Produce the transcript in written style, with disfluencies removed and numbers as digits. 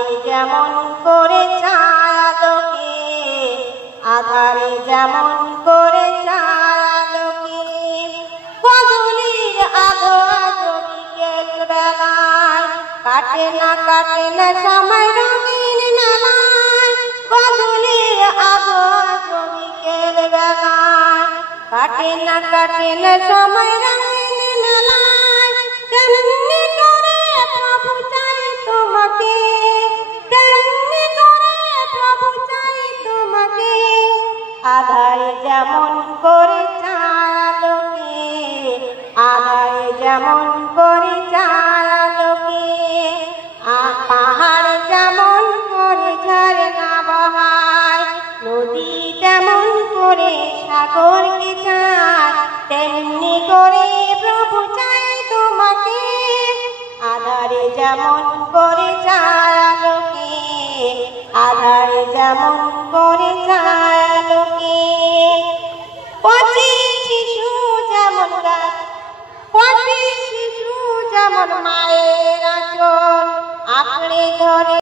আধারে যেমন করে চাঁদকে, আধারে যেমন করে চাঁদকে, কদলির আলো বিকেল বেলায় কাটে না সময় রঙিন মেলায়। কদলির আলো বিকেল বেলায় কাটে না সময় রঙিন মেলায়। কেমনি করে প্রভু চাই তোমাকে, কেমনি করে প্রভু চাই তোমাকে, আধারে যেমন করে চাঁদকে, আধারে যেমন করে চাঁদকে। পাহাড় যেমন করে ঝরনা বহায়, নদী তেমন করে সাগরকে চায়, তেমনি করে প্রভু চাই তোমাকে, আধারে যেমন করে চাঁদকে, আধারে যেমন করে চাঁদকে। কচি শিশু যেমন গাছ, কচি শিশু যেমন মায়ের আঁচল আঁকড়ে ধরে